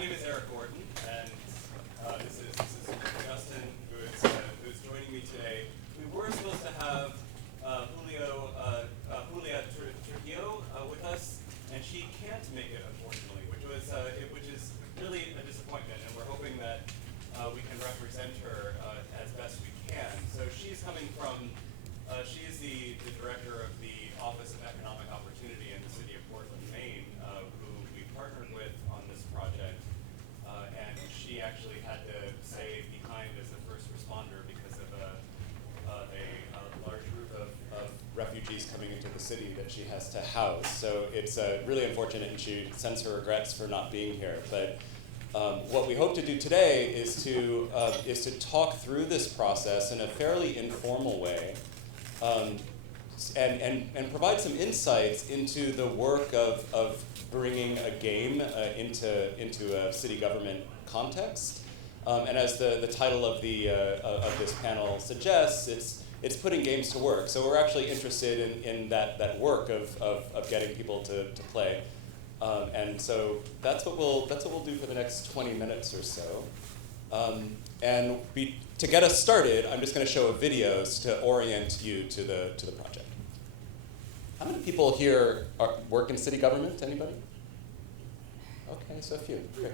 name is Eric Gordon, and this is Justin, who's joining me today. We were supposed to have Julia Trujillo with us, and she can't make it, unfortunately, which is really a disappointment, and we're hoping that we can represent her as best we can. So she's coming from, she is the director of the Office of Economic Opportunity in the city of Portland, Maine, who we partnered with on this project. And she actually had to stay behind as a first responder because of a large group of refugees coming into the city that she has to house. So it's really unfortunate, and she sends her regrets for not being here. But what we hope to do today is to talk through this process in a fairly informal way, and provide some insights into the work of bringing a game into a city government context. And as the title of this panel suggests, it's putting games to work. So we're actually interested in that work of getting people to play. And so that's what we'll do for the next 20 minutes or so. To get us started, I'm just going to show videos to orient you to the project. How many people here work in city government? Anybody? Okay, so a few. Great.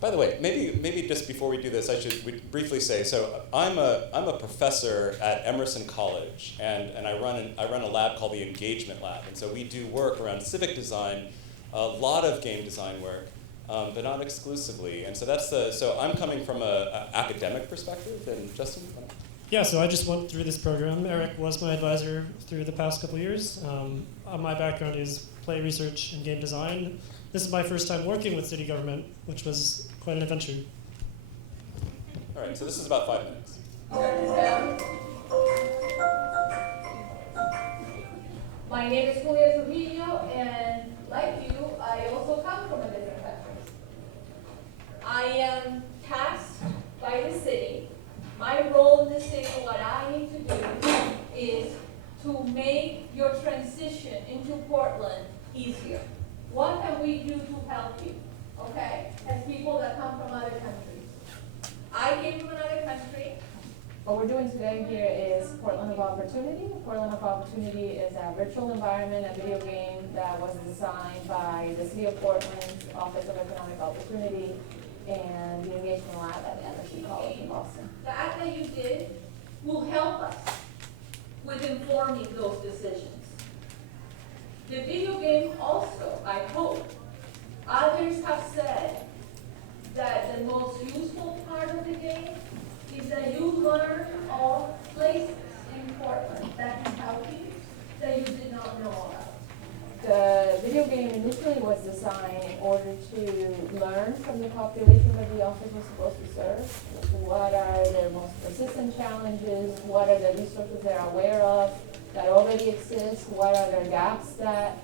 By the way, maybe just before we do this, I should briefly say, so I'm a professor at Emerson College, and I run a lab called the Engagement Lab, and so we do work around civic design, a lot of game design work, but not exclusively. And so so I'm coming from an academic perspective, and Justin? Yeah, so I just went through this program. Eric was my advisor through the past couple years. My background is play research and game design. This is my first time working with city government, which was quite an adventure. All right, so this is about 5 minutes. My name is Julia Trujillo, and like you, I also come from a different country. I am tasked by the city. My role in the city, what I need to do is to make your transition into Portland easier. What can we do to help you, okay, as people that come from other countries? I came from another country. What we're doing today here is Portland of Opportunity. Portland of Opportunity is a virtual environment, a video game that was designed by the City of Portland's Office of Economic Opportunity and the Engagement Lab at Emerson College in Boston. The act that you did will help us with informing those decisions. The video game also, I hope, others have said that the most useful part of the game is that you learn of places in Portland that can help you that you did not know about. The video game initially was designed in order to learn from the population that the office was supposed to serve. What are their most persistent challenges? What are the resources they're aware of that already exist? What are their gaps that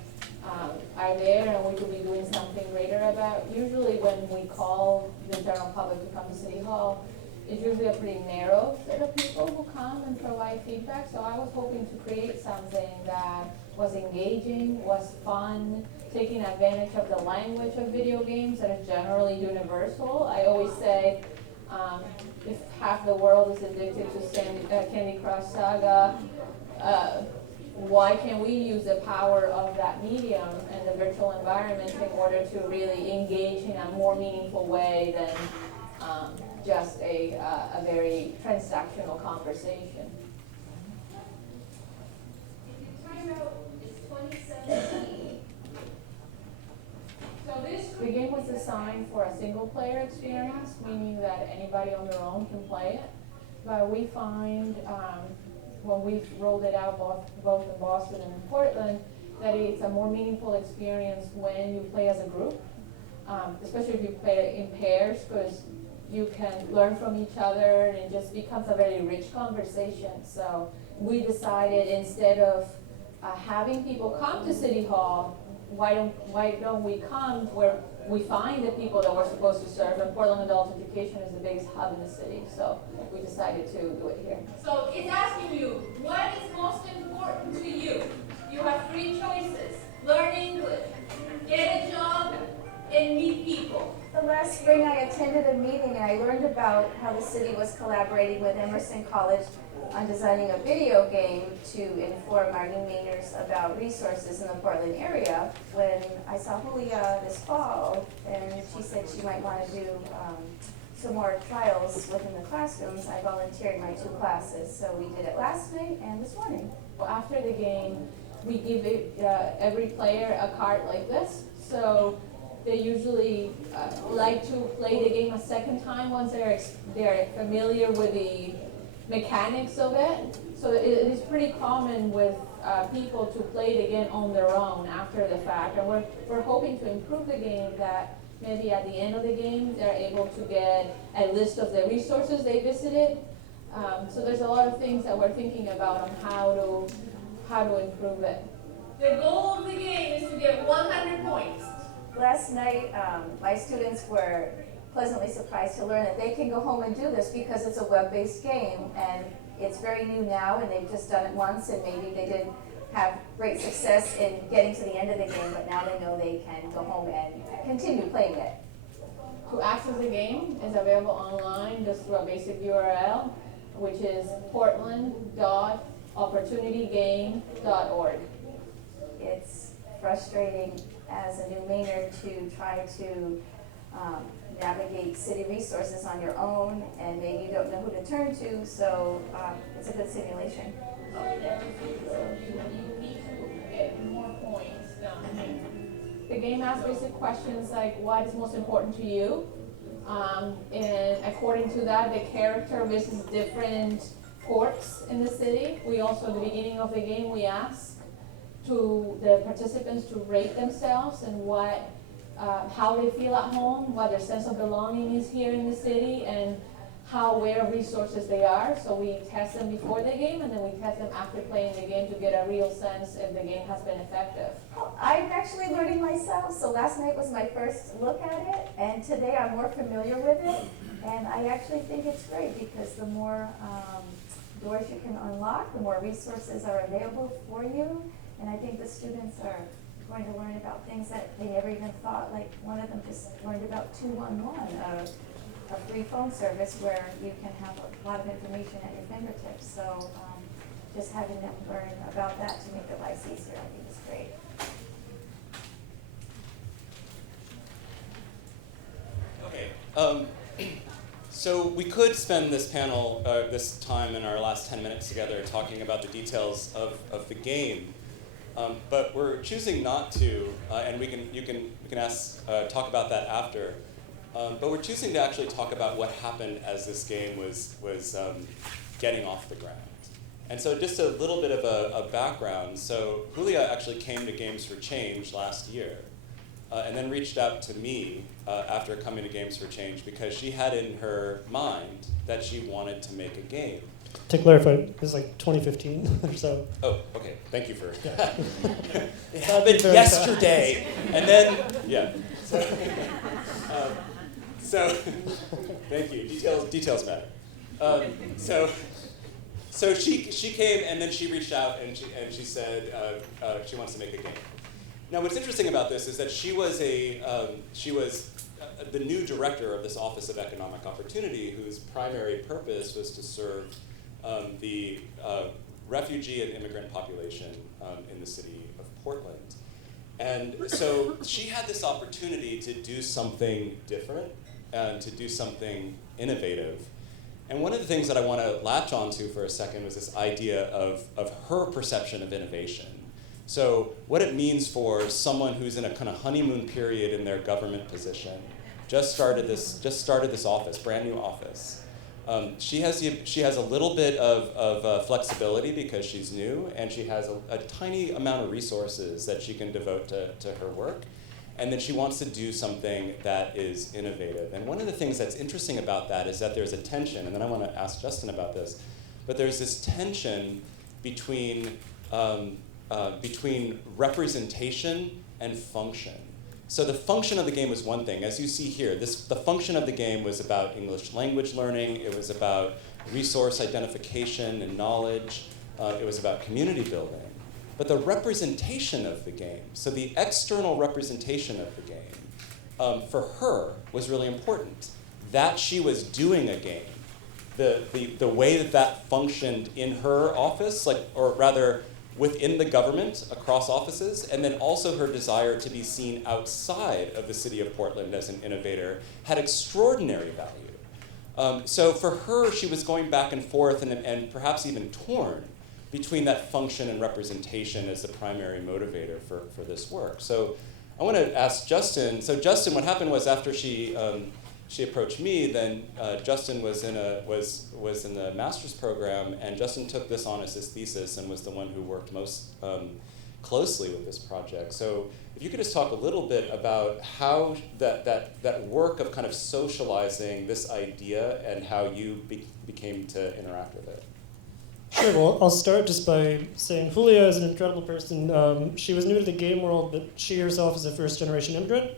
are there and we could be doing something greater about? Usually when we call the general public to come to City Hall, it's usually a pretty narrow set of people who come and provide feedback. So I was hoping to create something that was engaging, was fun, taking advantage of the language of video games that is generally universal. I always say, if half the world is addicted to Candy Crush Saga, why can't we use the power of that medium and the virtual environment in order to really engage in a more meaningful way than just a very transactional conversation? If you time out, it's 2017. So the game was designed for a single player experience, meaning that anybody on their own can play it. But we find when we've rolled it out both in Boston and in Portland, that it's a more meaningful experience when you play as a group, especially if you play in pairs, because you can learn from each other and it just becomes a very rich conversation. So we decided instead of having people come to City Hall, why don't we come where we find the people that we're supposed to serve, and Portland Adult Education is the biggest hub in the city, so we decided to do it here. So it's asking you, what is most important to you? You have three choices. learn English, get a job, and meet people. The last spring I attended a meeting and I learned about how the city was collaborating with Emerson College on designing a video game to inform our new Mainers about resources in the Portland area. When I saw Julia this fall, and she said she might want to do some more trials within the classrooms, I volunteered my 2 classes. So we did it last night and this morning. After the game, we give every player a card like this. So they usually like to play the game a second time once they're familiar with the mechanics of it. So it is pretty common with people to play it again on their own after the fact. And we're hoping to improve the game that maybe at the end of the game they're able to get a list of the resources they visited. So there's a lot of things that we're thinking about on how to improve it. The goal of the game is to get 100 points. Last night, my students were pleasantly surprised to learn that they can go home and do this because it's a web-based game and it's very new now and they've just done it once and maybe they didn't have great success in getting to the end of the game, but now they know they can go home and continue playing it. To access the game is available online just through a basic URL, which is portland.opportunitygame.org. It's frustrating as a new Mainer to try to navigate city resources on your own, and maybe you don't know who to turn to, so it's a good simulation. You need to get more points done. The game asks basic questions like, what is most important to you? And according to that, the character visits different courts in the city. We also, at the beginning of the game, we ask to the participants to rate themselves and how they feel at home, what their sense of belonging is here in the city, and how aware of resources they are. So we test them before the game, and then we test them after playing the game to get a real sense if the game has been effective. I'm actually learning myself, so last night was my first look at it, and today I'm more familiar with it, and I actually think it's great because the more doors you can unlock, the more resources are available for you, and I think the students are going to learn about things that they never even thought, like one of them just learned about 211, a free phone service where you can have a lot of information at your fingertips. So just having them learn about that to make their lives easier, I think is great. Okay. So we could spend this panel, this time in our last 10 minutes together talking about the details of the game. But we're choosing not to, and you can talk about that after. But we're choosing to actually talk about what happened as this game was getting off the ground. And so just a little bit of a background. So Julia actually came to Games for Change last year, and then reached out to me after coming to Games for Change because she had in her mind that she wanted to make a game. To clarify, it was like 2015 or so. Oh, okay. Thank you for. Yeah. It happened yesterday, and then So, thank you. Details matter. So she came and then she reached out and she said she wants to make a game. Now, what's interesting about this is that she was the new director of this Office of Economic Opportunity, whose primary purpose was to serve the refugee and immigrant population in the city of Portland. And so she had this opportunity to do something different and to do something innovative. And one of the things that I want to latch onto for a second was this idea of her perception of innovation. So what it means for someone who's in a kind of honeymoon period in their government position, just started this office, brand new office. She has a little bit of flexibility because she's new, and she has a tiny amount of resources that she can devote to her work. And then she wants to do something that is innovative. And one of the things that's interesting about that is that there's a tension, and then I want to ask Justin about this, but there's this tension between representation and function. So the function of the game was one thing. As you see here, the function of the game was about English language learning. It was about resource identification and knowledge. It was about community building. but the representation of the game, so the external representation of the game, for her was really important. That she was doing a game, the way that functioned in her office, or rather within the government across offices, and then also her desire to be seen outside of the city of Portland as an innovator had extraordinary value. So for her, she was going back and forth and perhaps even torn between that function and representation as the primary motivator for this work. So I want to ask Justin. So Justin, what happened was after she approached me, then Justin was in the master's program, and Justin took this on as his thesis and was the one who worked most closely with this project. So if you could just talk a little bit about how that work of kind of socializing this idea and how you became to interact with it. Sure, well, I'll start just by saying Julia is an incredible person. She was new to the game world, but she herself is a first-generation immigrant.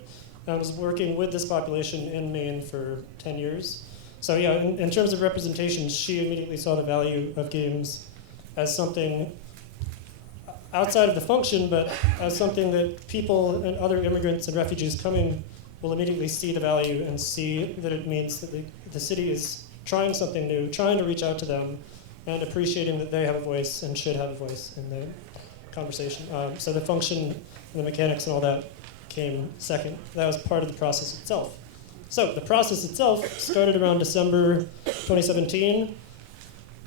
I was working with this population in Maine for 10 years. So yeah, in terms of representation, she immediately saw the value of games as something outside of the function, but as something that people and other immigrants and refugees coming will immediately see the value and see that it means that the city is trying something new, trying to reach out to them, and appreciating that they have a voice and should have a voice in the conversation. So the function and the mechanics and all that came second. That was part of the process itself. So the process itself started around December 2017.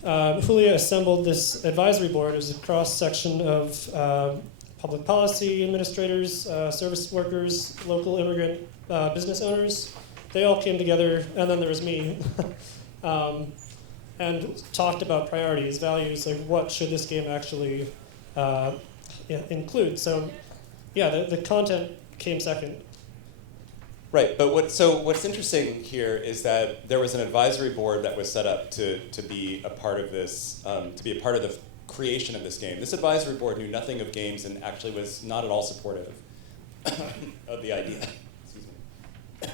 Julia assembled this advisory board. It was a cross-section of public policy administrators, service workers, local immigrant business owners. They all came together, and then there was me, and talked about priorities, values, like what should this game actually include. So yeah, the content came second. Right, but what's interesting here is that there was an advisory board that was set up to be a part of this, to be a part of the creation of this game. This advisory board knew nothing of games and actually was not at all supportive of the idea. Excuse me.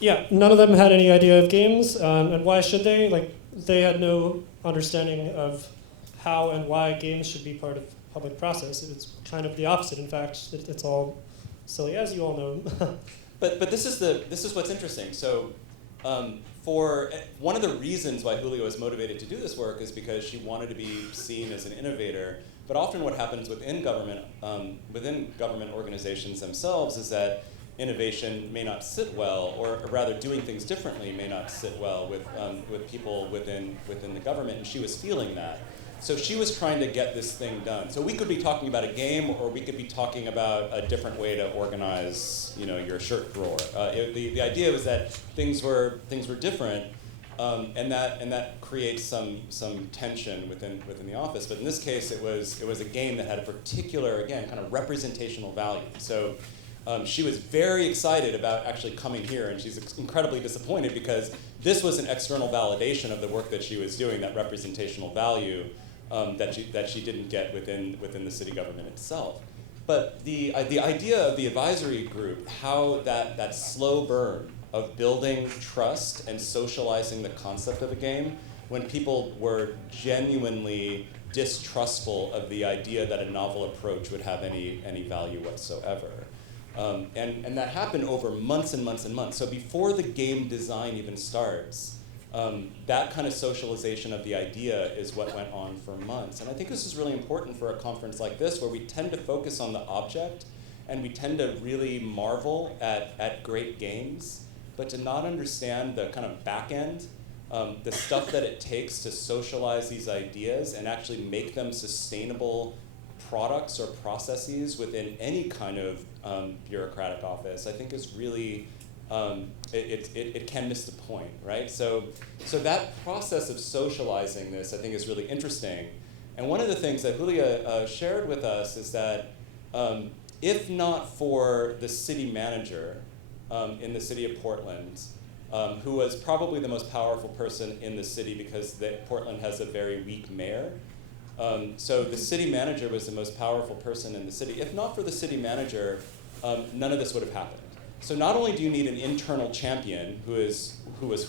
Yeah, none of them had any idea of games, and why should they? Like, they had no understanding of how and why games should be part of public process. It's kind of the opposite. In fact, it's all silly, as you all know. But this is what's interesting. So, for one of the reasons why Julia was motivated to do this work is because she wanted to be seen as an innovator. But often, what happens within government organizations themselves is that innovation may not sit well, or rather, doing things differently may not sit well with people within the government. And she was feeling that. So she was trying to get this thing done. So we could be talking about a game, or we could be talking about a different way to organize, your shirt drawer. The idea was that things were different, and that creates some tension within the office. But in this case, it was a game that had a particular, again, kind of representational value. So she was very excited about actually coming here, and she's incredibly disappointed because this was an external validation of the work that she was doing, that representational value. That she didn't get within the city government itself. But the idea of the advisory group, how that slow burn of building trust and socializing the concept of a game, when people were genuinely distrustful of the idea that a novel approach would have any value whatsoever. And that happened over months and months and months. So before the game design even starts, that kind of socialization of the idea is what went on for months. And I think this is really important for a conference like this, where we tend to focus on the object, and we tend to really marvel at great games, but to not understand the kind of back end, the stuff that it takes to socialize these ideas and actually make them sustainable products or processes within any kind of bureaucratic office, I think is really it can miss the point, right? So that process of socializing this, I think, is really interesting. And one of the things that Julia shared with us is that if not for the city manager in the city of Portland, who was probably the most powerful person in the city because Portland has a very weak mayor, so the city manager was the most powerful person in the city. If not for the city manager, none of this would have happened. So not only do you need an internal champion who is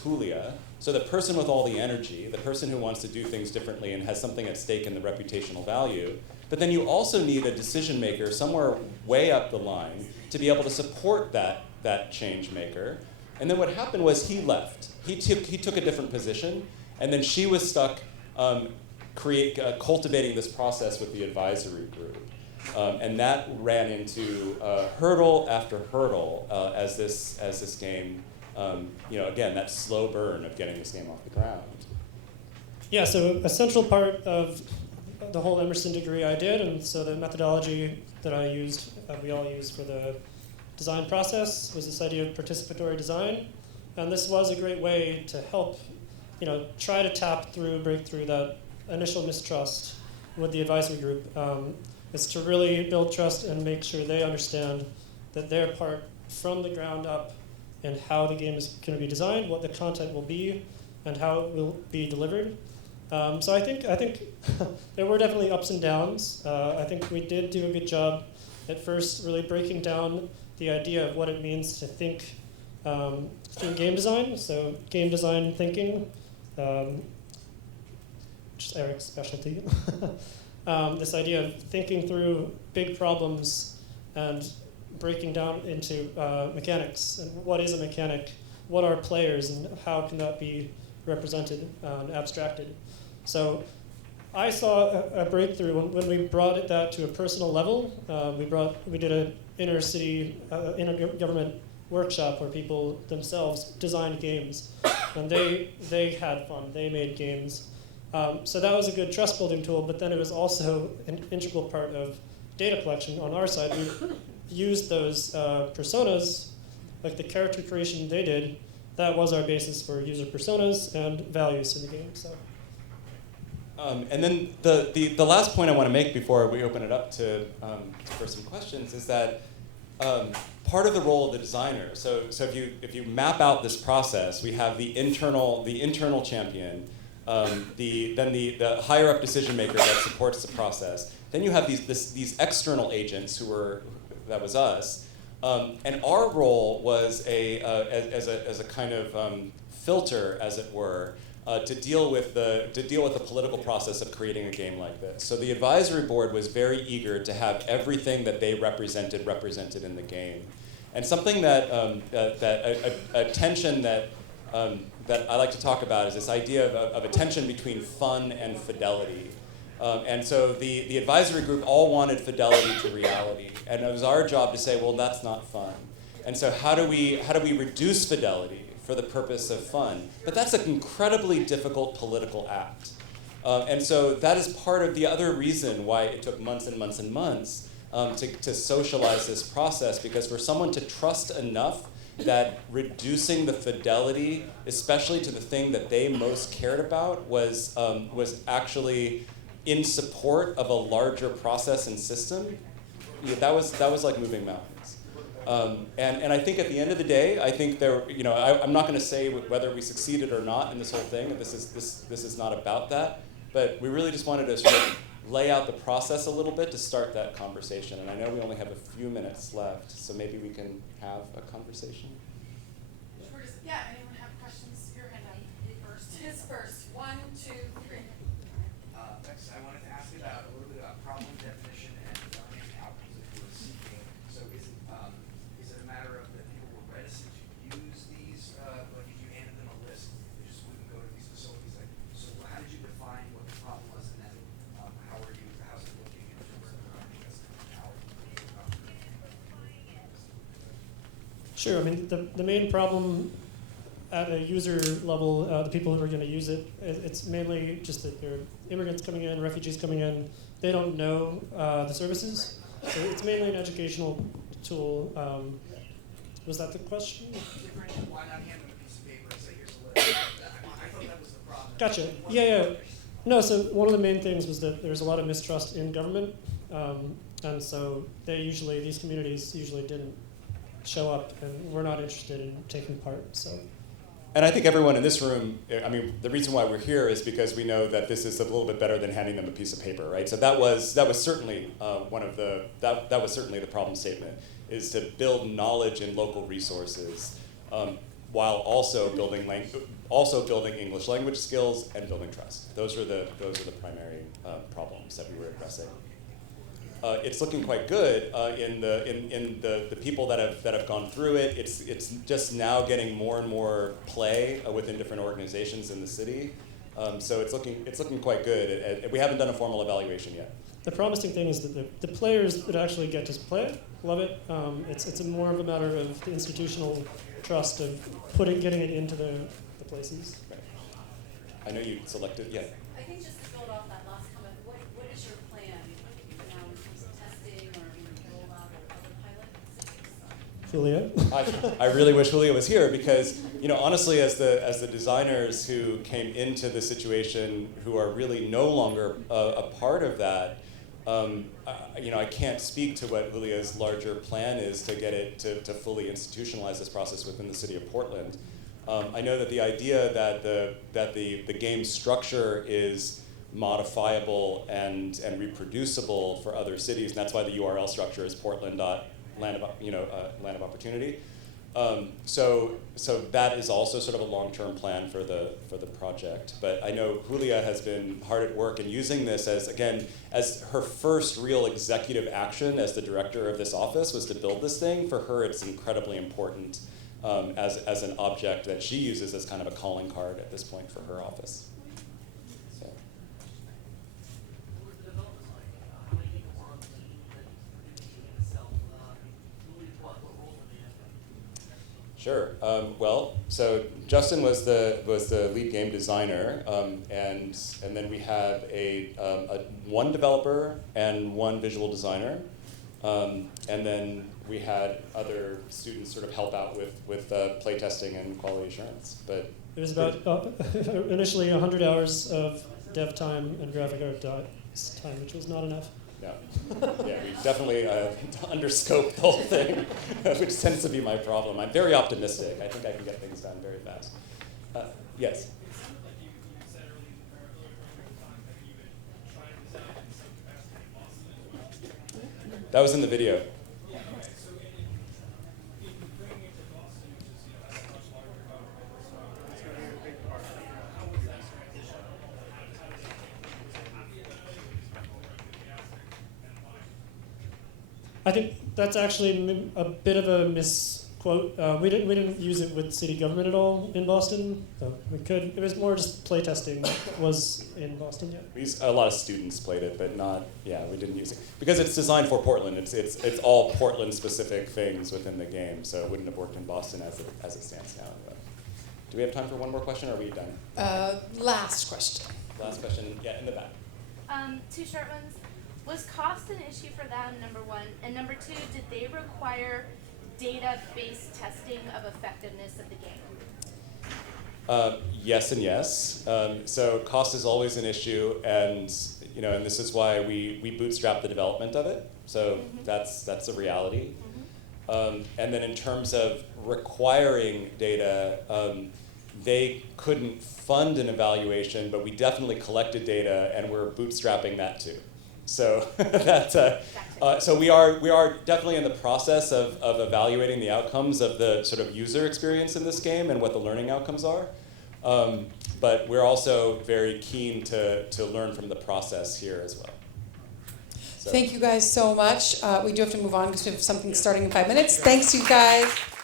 Julia, so the person with all the energy, the person who wants to do things differently and has something at stake in the reputational value, but then you also need a decision maker somewhere way up the line to be able to support that change maker. And then what happened was he left. He took a different position, and then she was stuck cultivating this process with the advisory group. And that ran into hurdle after hurdle as this game, again, that slow burn of getting this game off the ground. Yeah, so a central part of the whole Emerson degree I did, and so the methodology that I used, we all used for the design process, was this idea of participatory design. And this was a great way to help, try to break through that initial mistrust with the advisory group. Is to really build trust and make sure they understand that they're part from the ground up in how the game is going to be designed, what the content will be, and how it will be delivered. So I think there were definitely ups and downs. I think we did do a good job at first really breaking down the idea of what it means to think through game design. So game design thinking, which is Eric's specialty. This idea of thinking through big problems and breaking down into mechanics. And what is a mechanic? What are players? And how can that be represented and abstracted? So I saw a breakthrough when we brought that to a personal level. We did an intergovernment workshop where people themselves designed games. And they had fun. They made games. So that was a good trust building tool, but then it was also an integral part of data collection on our side. We used those personas, like the character creation they did, that was our basis for user personas and values in the game. So. And then the last point I want to make before we open it up for some questions is that part of the role of the designer. So if you map out this process, we have the internal champion. The higher up decision maker that supports the process. Then you have these external agents that was us, and our role was as a kind of filter, as it were, to deal with the political process of creating a game like this. So the advisory board was very eager to have everything that they represented in the game, and something that a tension that I like to talk about is this idea of a tension between fun and fidelity. And so the advisory group all wanted fidelity to reality. And it was our job to say, well, that's not fun. And so how do we reduce fidelity for the purpose of fun? But that's an incredibly difficult political act. And so that is part of the other reason why it took months and months and months to socialize this process, because for someone to trust enough that reducing the fidelity, especially to the thing that they most cared about, was actually in support of a larger process and system, that was like moving mountains. And I think at the end of the day, I think I'm not going to say whether we succeeded or not in this whole thing. This is not about that, but we really just wanted to sort of lay out the process a little bit to start that conversation. And I know we only have a few minutes left, so maybe we can have a conversation. Yeah, anyone have questions? Your hand up. You first. His first. 1, 2, 3. Next, I wanted to ask about a little bit about problem definition and learning outcomes that you were seeking. So is it a matter of that people were reticent to use these, like if you handed them a list, they just wouldn't go to these facilities? Like, so how did you define what the problem was, and then how's it looking in terms of learning as how Sure, I mean, the main problem at a user level, the people who are going to use it, it's mainly just that there are immigrants coming in, refugees coming in. They don't know the services. So it's mainly an educational tool. Was that the question? Why not hand them a piece of paper and say, here's a list? I thought that was the problem. Gotcha. Yeah. No, so one of the main things was that there's a lot of mistrust in government. And so these communities usually didn't show up and were not interested in taking part. So. And I think everyone in this room, I mean, the reason why we're here is because we know that this is a little bit better than handing them a piece of paper, right? So that was certainly that was certainly the problem statement. is to build knowledge in local resources, while also building English language skills and building trust. Those are the primary problems that we were addressing. It's looking quite good in the people that have gone through it. It's just now getting more and more play within different organizations in the city. So it's looking quite good. We haven't done a formal evaluation yet. The promising thing is that the players that actually get to play it love it. It's more of a matter of the institutional trust of getting it into the places. Right. I know you selected, yeah. I think just to build off that last comment, what is your plan now in terms of testing or rollout or other pilot cities? Julia? I really wish Julia was here because, honestly, as the designers who came into the situation who are really no longer a part of that, I can't speak to what Julia's larger plan is to get it to fully institutionalize this process within the city of Portland. I know that the idea that the game structure is modifiable and reproducible for other cities, and that's why the URL structure is Portland.land of opportunity. So that is also sort of a long-term plan for the project. But I know Julia has been hard at work in using this as her first real executive action as the director of this office was to build this thing. For her, it's incredibly important as an object that she uses as kind of a calling card at this point for her office. So. What was the development like? How many people were on the team that produced the game itself? What role did they have? Sure. Well, so Justin was the lead game designer, and then we have one developer and one visual designer, and then we had other students sort of help out with play testing and quality assurance. But It was about initially 100 hours of dev time and graphic art time, which was not enough. yeah, we definitely underscoped the whole thing, which tends to be my problem. I'm very optimistic. I think I can get things done very fast. Yes? It sounded like you said earlier that you've been trying to design in some capacity in Boston as well. That was in the video. Yeah, okay. So in bringing it to Boston, which is has a much larger government, it's going to be a big part. How was that transition? How did you happy about it? Was people more enthusiastic and why? I think that's actually a bit of a misquote. We didn't use it with city government at all in Boston. We could. It was more just playtesting was in Boston. Yeah. A lot of students played it, but not. Yeah, we didn't use it because it's designed for Portland. It's all Portland-specific things within the game, so it wouldn't have worked in Boston as it stands now. But do we have time for one more question, or are we done? Last question. Last question. Yeah, in the back. Two short ones. Was cost an issue for them, number one? And number two, did they require data-based testing of effectiveness of the game? Yes and yes. So cost is always an issue, and this is why we bootstrap the development of it. So that's a reality. And then in terms of requiring data, they couldn't fund an evaluation, but we definitely collected data, and we're bootstrapping that too. So that's so we are definitely in the process of evaluating the outcomes of the sort of user experience in this game and what the learning outcomes are. But we're also very keen to learn from the process here as well. So. Thank you guys so much. We do have to move on because we have something starting in 5 minutes. Thanks, you guys.